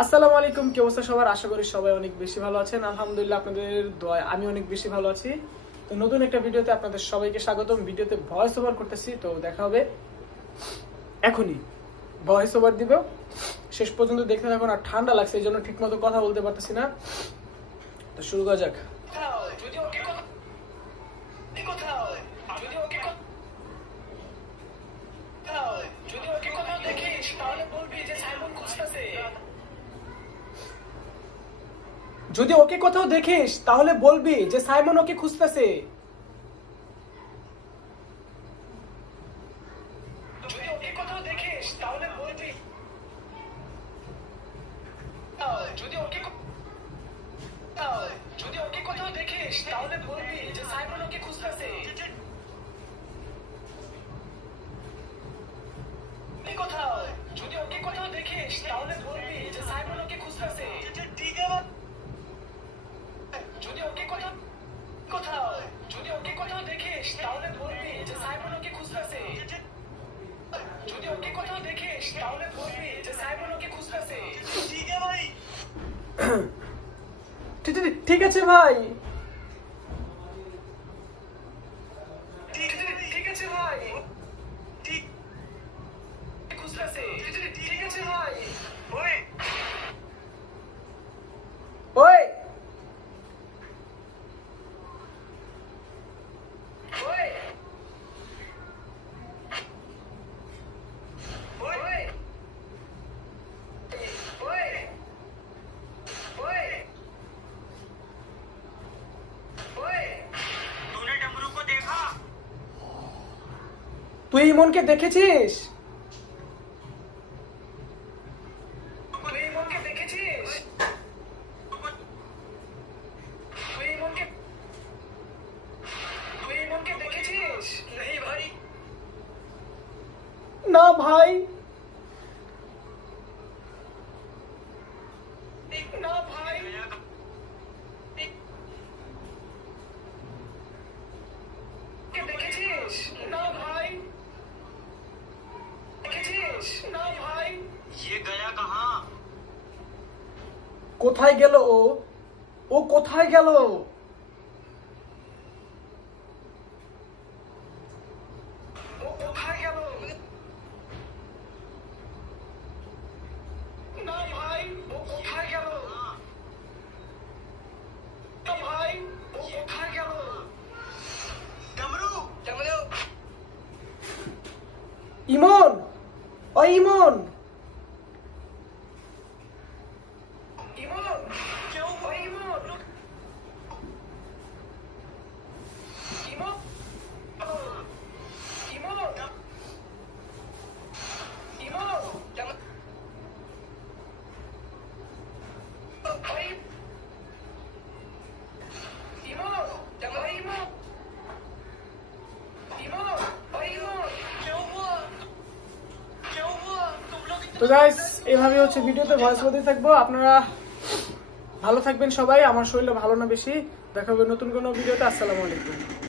আসসালামু আলাইকুম, কি অবস্থা সবার? আশা করি সবাই অনেক বেশি ভালো আছেন। আলহামদুলিল্লাহ, আপনাদের দোয়ায় আমি অনেক বেশি ভালো আছি। তো নতুন একটা ভিডিওতে আপনাদের সবাইকে স্বাগতম। ভিডিওতে ভয়েস ওভার করতেছি, তো দেখা হবে এখনই। ভয়েস ওভার দিব, শেষ পর্যন্ত দেখতে থাকুন। আর ঠান্ডা লাগছে, এই জন্য ঠিক মতো কথা বলতে পারতেছি না। তো শুরু করা যাক। যদি ওকে কোথাও দেখিস তাহলে বলবি যে সাইমন ওকে খুঁজতেছে। যদি ওকে কোথাও দেখিস তাহলে বলবি যদি ওকে কোথাও দেখিস তাহলে বলবি যে সাইমন ওকে খুঁজতেছে। কোথাও যদি ওকে কোথাও দেখিস তাহলে বলবি যে সাইমন ওকে খুঁজতেছে। ঠিক আছে, যদি ওকে কোথাও দেখিস তাহলে বলবি যে সাইমন ওকে খুঁজতেছে। যদি ওকে কোথাও দেখিস তাহলে বলবি যে সাইমন ওকে খুঁজতেছে। ঠিক আছে ভাই, ঠিক আছে ভাই, ঠিক আছে ভাই, ঠিক খুঁজতেছে। ঠিক আছে ভাই, ওই ওই তুই ইমনকে দেখেছিস? না ভাই, না ভাই, দেখেছিস? না ভাই, দেখেছিস? না ভাই, ये गया कहाँ? কোথায় গেল ও? ও কোথায় গেল? ও কোথায় গেল? না ভাই, ও কোথায় গেল? না ভাই, ও কোথায় গেল? ইমন, ও ইমন, ইমন, কেউ ও ইমন, ইমন, ইমন, ইমন, তো গাইস, এভাবে হচ্ছে ভিডিওতে ভয়েস ওভার থাকবো। আপনারা ভালো থাকবেন সবাই। আমার শরীরটা ভালো না বেশি। দেখা হবে নতুন কোনো ভিডিওতে। আসসালামু আলাইকুম।